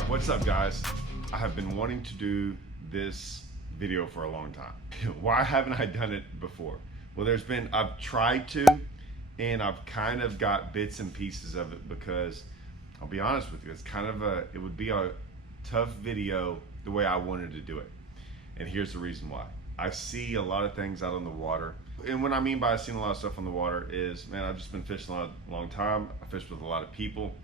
right, what's up guys? I have been wanting to do this video for a long time. Why haven't I done it before? Well, I've tried to, and I've kind of got bits and pieces of it because I'll be honest with you, it would be a tough video the way I wanted to do it. And here's the reason why. I see a lot of things out on the water. And what I mean by seeing a lot of stuff on the water is, man, I've just been fishing a long time. I fished with a lot of people,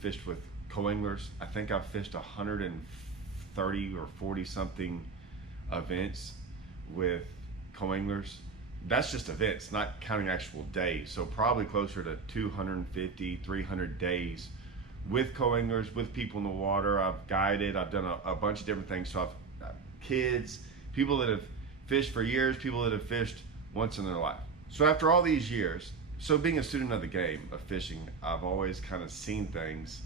fished with co-anglers. I think I've fished 130 or 40 something events with co-anglers. That's just events, not counting actual days. So probably closer to 250, 300 days with co-anglers, with people in the water. I've guided, I've done a bunch of different things. So I've kids, people that have fished for years, people that have fished once in their life. So after all these years, so being a student of the game of fishing, I've always kind of seen things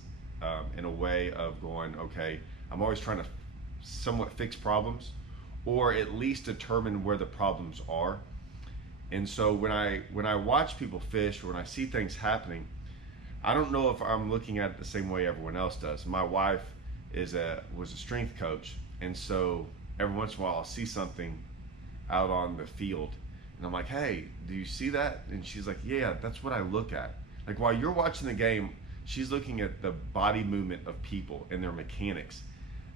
in a way of going, okay, I'm always trying to somewhat fix problems or at least determine where the problems are. And so when I watch people fish or when I see things happening, I don't know if I'm looking at it the same way everyone else does. My wife was a strength coach, and so every once in a while I'll see something out on the field and I'm like, hey, do you see that? And she's like, yeah, that's what I look at. Like while you're watching the game, she's looking at the body movement of people and their mechanics.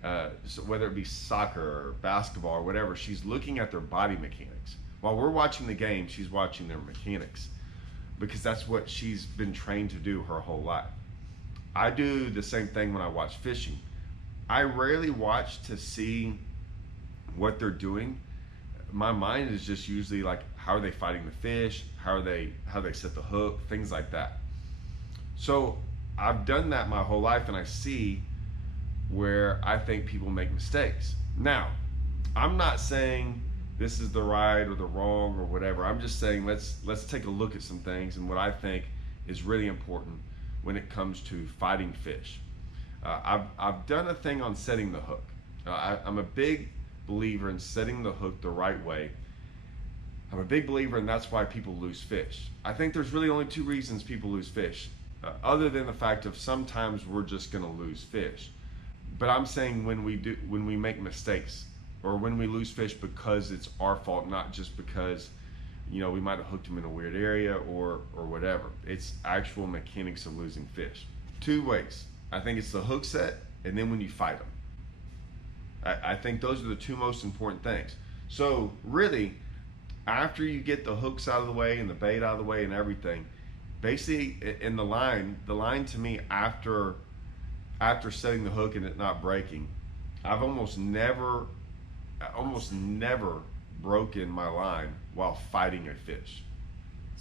So whether it be soccer or basketball or whatever, she's looking at their body mechanics. While we're watching the game, she's watching their mechanics because that's what she's been trained to do her whole life. I do the same thing when I watch fishing. I rarely watch to see what they're doing. My mind is just usually like, how are they fighting the fish? How they set the hook? Things like that. So I've done that my whole life, and I see where I think people make mistakes. Now, I'm not saying this is the right or the wrong or whatever. I'm just saying let's take a look at some things and what I think is really important when it comes to fighting fish. I've done a thing on setting the hook. I'm a big believer in setting the hook the right way. I'm a big believer, and that's why people lose fish. I think there's really only two reasons people lose fish, other than the fact of sometimes we're just going to lose fish. But I'm saying when we make mistakes, or when we lose fish because it's our fault, not just because, you know, we might have hooked them in a weird area or whatever. It's actual mechanics of losing fish. Two ways. I think it's the hook set, and then when you fight them. I think those are the two most important things. So really, after you get the hooks out of the way and the bait out of the way and everything, basically in the line to me, after setting the hook and it not breaking, I've almost never broken my line while fighting a fish.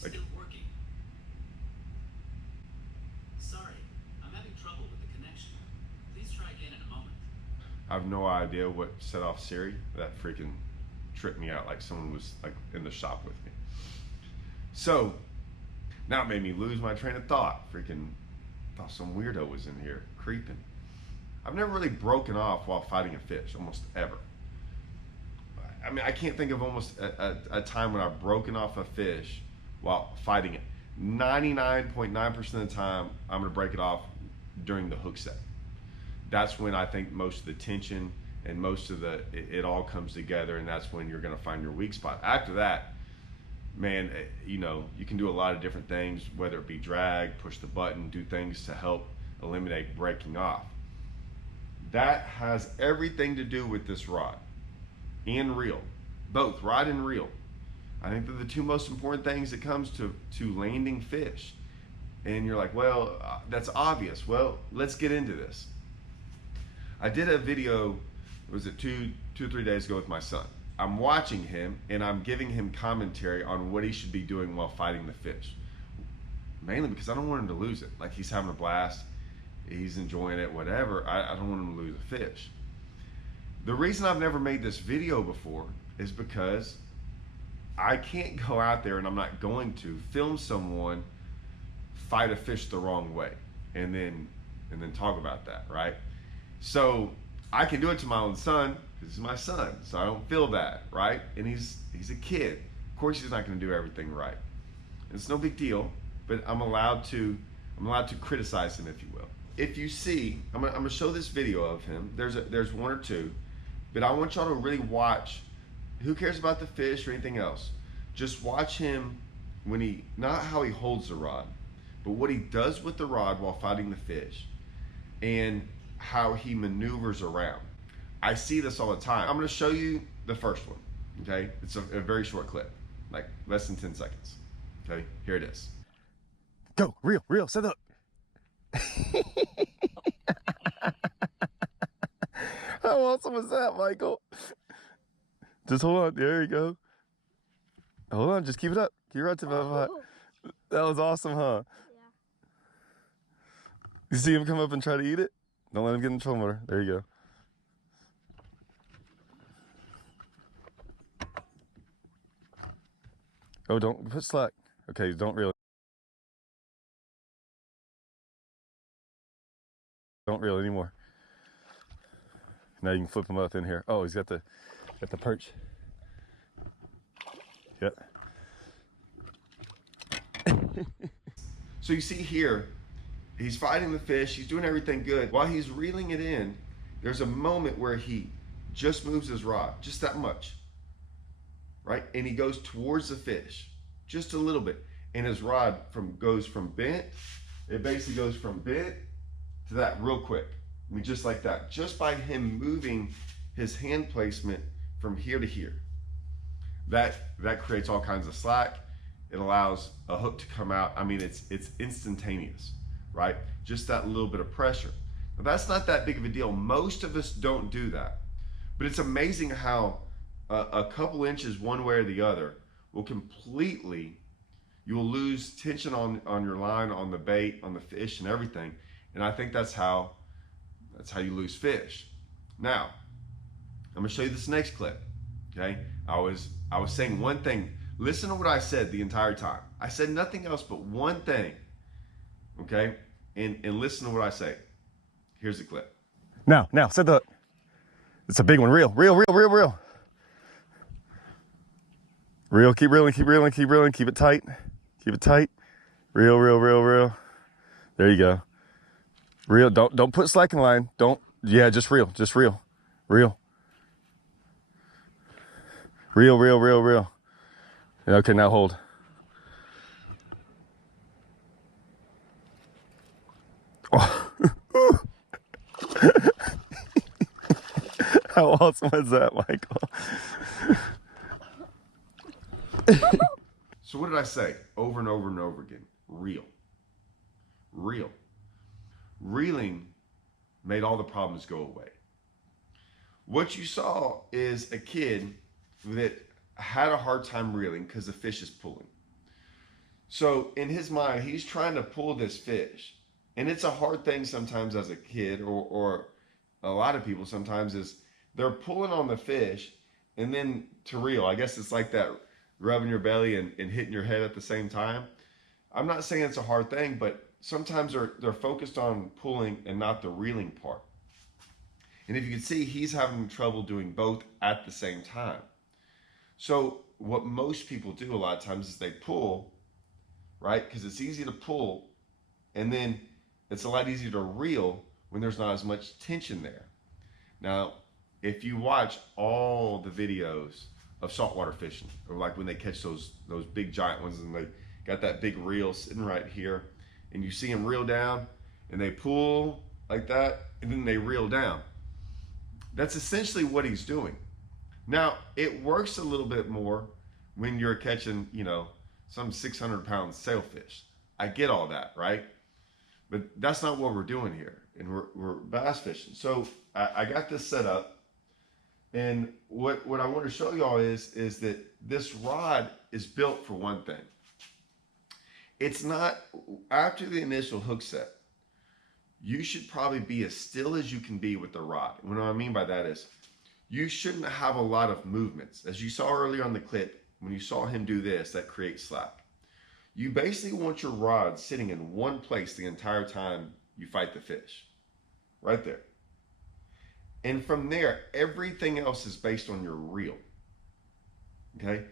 Like, Still working. Sorry, I'm having trouble with the connection. Please try again in a moment. I have no idea what set off Siri. That freaking tripped me out, like someone was like in the shop with me. So now it made me lose my train of thought. Freaking thought some weirdo was in here creeping. I've never really broken off while fighting a fish, almost ever. I mean, I can't think of almost a time when I've broken off a fish while fighting it. 99.9% of the time, I'm gonna break it off during the hook set. That's when I think most of the tension and most of it all comes together, and that's when you're gonna find your weak spot. After that, man, you know, you can do a lot of different things, whether it be drag, push the button, do things to help eliminate breaking off. That has everything to do with this rod and reel, both rod and reel. I think they're the two most important things that comes to landing fish. And you're like, well, that's obvious. Well, let's get into this. I did a video, was it two or 3 days ago with my son. I'm watching him and I'm giving him commentary on what he should be doing while fighting the fish. Mainly because I don't want him to lose it. Like, he's having a blast, he's enjoying it, whatever. I don't want him to lose a fish. The reason I've never made this video before is because I can't go out there, and I'm not going to film someone fight a fish the wrong way and then talk about that, right? So I can do it to my own son. This is my son, so I don't feel that, right? And he's a kid. Of course he's not going to do everything right. It's no big deal, but I'm allowed to criticize him, if you will. if you see, I'm gonna show this video of him. There's one or two, but I want y'all to really watch. Who cares about the fish or anything else? Just watch him when he, not how he holds the rod, but what he does with the rod while fighting the fish, and how he maneuvers around. I see this all the time. I'm gonna show you the first one, okay? It's a very short clip, like less than 10 seconds. Okay, here it is. Go, reel, set up. How awesome was that, Michael? Just hold on, there you go. Hold on, just keep it up. Keep it right to that. That was awesome, huh? Yeah. You see him come up and try to eat it? Don't let him get in trouble motor. There you go. Oh, don't put slack. Okay, don't reel. Don't reel anymore. Now you can flip him up in here. Oh, he's got the perch. Yep. So you see here, he's fighting the fish, he's doing everything good. While he's reeling it in, there's a moment where he just moves his rod, just that much, right? And he goes towards the fish, just a little bit. And his rod goes from bent, it basically goes from bent to that real quick. I mean, just like that, just by him moving his hand placement from here to here. That creates all kinds of slack. It allows a hook to come out. I mean, it's instantaneous, right? Just that little bit of pressure. Now, that's not that big of a deal. Most of us don't do that. But it's amazing how a couple inches one way or the other will completely, you will lose tension on your line, on the bait, on the fish and everything. And I think that's how you lose fish. Now, I'm gonna show you this next clip, okay? I was saying one thing. Listen to what I said the entire time. I said nothing else but one thing, okay? And listen to what I say. Here's the clip. Now, set the hook. It's a big one. Reel. Reel, keep reeling. Keep it tight. Reel. There you go. Reel, don't put slack in line. Just reel. Reel. Okay, now hold. Oh. How awesome was that, Michael? So what did I say over and over and over again? Reel. Reeling made all the problems go away. What you saw is a kid that had a hard time reeling because the fish is pulling. So in his mind, he's trying to pull this fish. And it's a hard thing sometimes as a kid, or a lot of people sometimes, is they're pulling on the fish and then to reel. I guess it's like that rubbing your belly and hitting your head at the same time. I'm not saying it's a hard thing, but sometimes they're focused on pulling and not the reeling part. And if you can see, he's having trouble doing both at the same time. So what most people do a lot of times is they pull, right? Because it's easy to pull, and then it's a lot easier to reel when there's not as much tension there. Now, if you watch all the videos of saltwater fishing, or like when they catch those big giant ones and they got that big reel sitting right here, and you see them reel down and they pull like that, and then they reel down. That's essentially what he's doing. Now, it works a little bit more when you're catching, some 600-pound sailfish. I get all that, right? But that's not what we're doing here, and we're bass fishing. So I got this set up, and what I want to show y'all is that this rod is built for one thing. It's not, after the initial hook set, you should probably be as still as you can be with the rod. And what I mean by that is, you shouldn't have a lot of movements. As you saw earlier on the clip, when you saw him do this, that creates slack. You basically want your rod sitting in one place the entire time you fight the fish. Right there. And from there, everything else is based on your reel. Okay?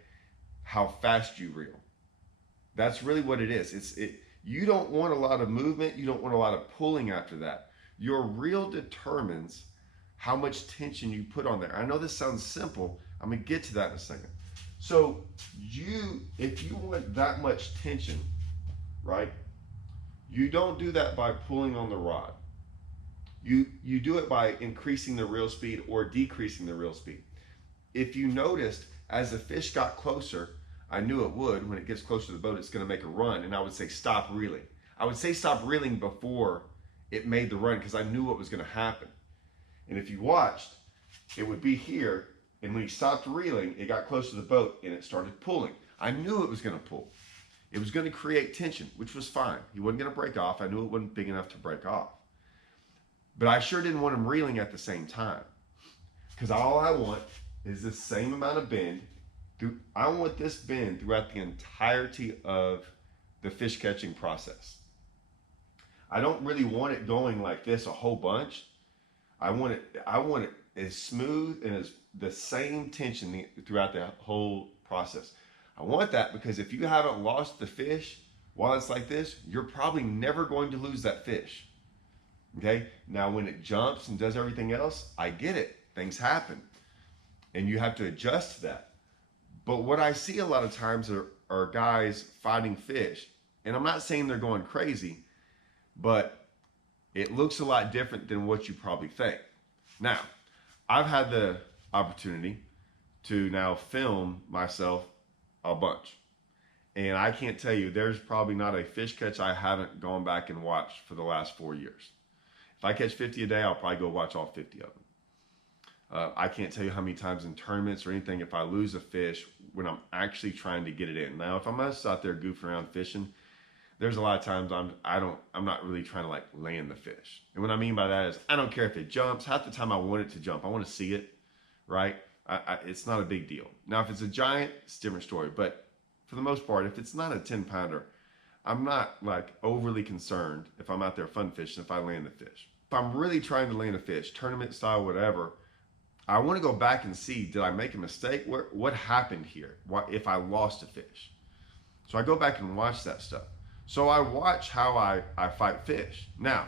How fast you reel. That's really what it is. You don't want a lot of movement. You don't want a lot of pulling after that. Your reel determines how much tension you put on there. I know this sounds simple. I'm gonna get to that in a second. So if you want that much tension, right? You don't do that by pulling on the rod. You do it by increasing the reel speed or decreasing the reel speed. If you noticed, as the fish got closer, I knew it would. When it gets closer to the boat, it's going to make a run, and I would say stop reeling. I would say stop reeling before it made the run because I knew what was going to happen. And if you watched, it would be here, and when he stopped reeling, it got close to the boat and it started pulling. I knew it was going to pull. It was going to create tension, which was fine. He wasn't going to break off. I knew it wasn't big enough to break off. But I sure didn't want him reeling at the same time, because all I want is the same amount of bend. I want this bend throughout the entirety of the fish catching process. I don't really want it going like this a whole bunch. I want it as smooth and as the same tension throughout the whole process. I want that because if you haven't lost the fish while it's like this, you're probably never going to lose that fish. Okay? Now when it jumps and does everything else, I get it. Things happen. And you have to adjust to that. But what I see a lot of times are guys fighting fish. And I'm not saying they're going crazy, but it looks a lot different than what you probably think. Now, I've had the opportunity to now film myself a bunch. And I can't tell you, there's probably not a fish catch I haven't gone back and watched for the last 4 years. If I catch 50 a day, I'll probably go watch all 50 of them. I can't tell you how many times in tournaments or anything, if I lose a fish when I'm actually trying to get it in. Now, if I'm just out there goofing around fishing, there's a lot of times I'm not really trying to like land the fish. And what I mean by that is I don't care if it jumps. Half the time I want it to jump. I want to see it, right? It's not a big deal. Now, if it's a giant, it's a different story. But for the most part, if it's not a 10-pounder, I'm not like overly concerned if I'm out there fun fishing if I land the fish. If I'm really trying to land a fish, tournament style, whatever, I want to go back and see, did I make a mistake? What happened here? If I lost a fish? So I go back and watch that stuff. So I watch how I fight fish. Now,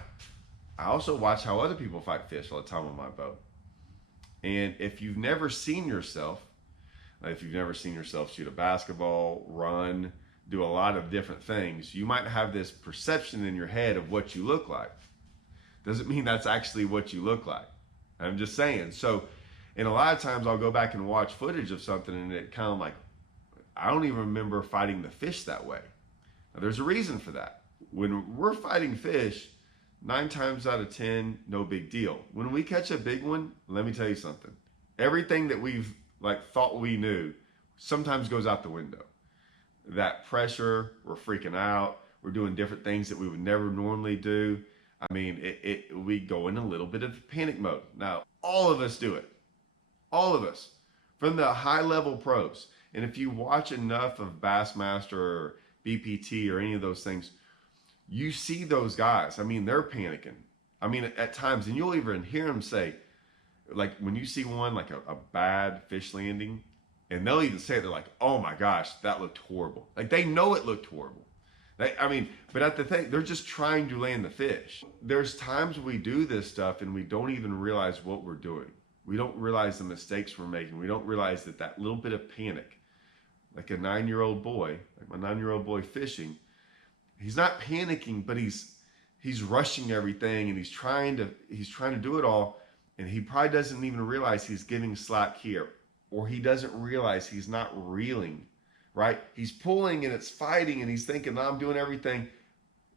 I also watch how other people fight fish all the time on my boat. And if you've never seen yourself, shoot a basketball, run, do a lot of different things, you might have this perception in your head of what you look like. Doesn't mean that's actually what you look like. I'm just saying. So, and a lot of times I'll go back and watch footage of something and it kind of like, I don't even remember fighting the fish that way. Now, there's a reason for that. When we're fighting fish, 9 times out of 10, no big deal. When we catch a big one, let me tell you something. Everything that we've like thought we knew sometimes goes out the window. That pressure, we're freaking out. We're doing different things that we would never normally do. I mean, we go in a little bit of panic mode. Now, all of us do it. All of us. From the high level pros. And if you watch enough of Bassmaster or BPT or any of those things, you see those guys. I mean, they're panicking. I mean, at times, and you'll even hear them say, like when you see one, like a bad fish landing, and they'll even say it, they're like, oh my gosh, that looked horrible. Like they know it looked horrible. But at the thing, they're just trying to land the fish. There's times we do this stuff and we don't even realize what we're doing. We don't realize the mistakes we're making. We don't realize that little bit of panic, like a 9-year-old boy, like my 9-year-old boy fishing, he's not panicking, but he's rushing everything and he's trying to do it all, and he probably doesn't even realize he's giving slack here, or he doesn't realize he's not reeling, right? He's pulling and it's fighting and he's thinking, no, I'm doing everything,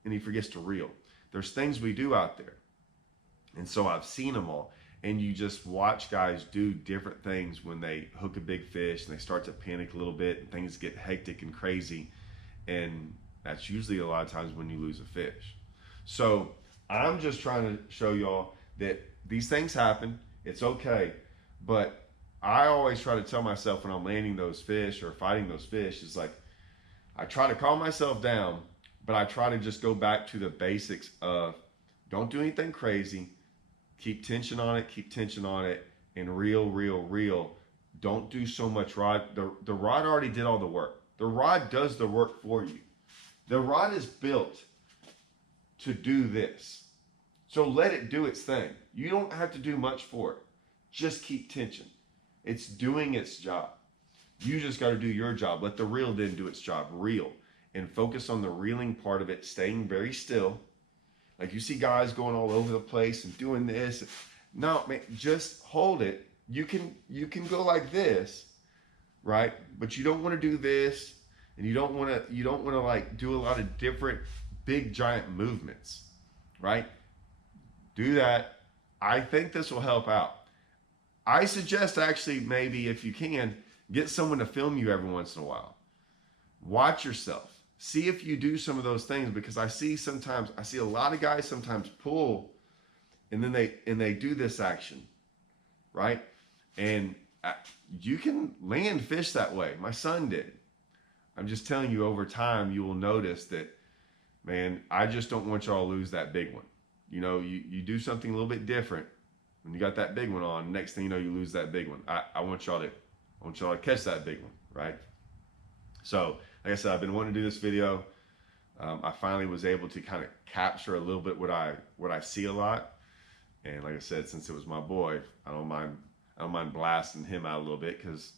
and he forgets to reel. There's things we do out there. And so I've seen them all. And you just watch guys do different things when they hook a big fish and they start to panic a little bit and things get hectic and crazy. And that's usually a lot of times when you lose a fish. So I'm just trying to show y'all that these things happen. It's okay. But I always try to tell myself when I'm landing those fish or fighting those fish, is like, I try to calm myself down, but I try to just go back to the basics of don't do anything crazy. Keep tension on it, and reel. Don't do so much rod. The rod already did all the work. The rod does the work for you. The rod is built to do this. So let it do its thing. You don't have to do much for it. Just keep tension. It's doing its job. You just got to do your job. Let the reel then do its job. Reel. And focus on the reeling part of it, staying very still. Like you see guys going all over the place and doing this. No, man, just hold it. You can go like this, right? But you don't want to do this, and you don't want to like do a lot of different big giant movements, right? Do that. I think this will help out. I suggest actually maybe if you can get someone to film you every once in a while. Watch yourself. See if you do some of those things, because I see a lot of guys sometimes pull and then they do this action, right? And you can land fish that way. My son did. I'm just telling you, over time you will notice that, man, I just don't want y'all to lose that big one. You know, you do something a little bit different when you got that big one on, next thing you know, you lose that big one. I want y'all to catch that big one, right? So, like I said, I've been wanting to do this video. I finally was able to kind of capture a little bit what I see a lot. And like I said, since it was my boy, I don't mind blasting him out a little bit, because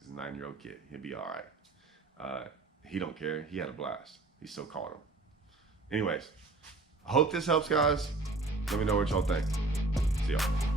he's a 9-year-old kid. He'll be all right. He don't care. He had a blast. He still caught him. Anyways, I hope this helps, guys. Let me know what y'all think. See y'all.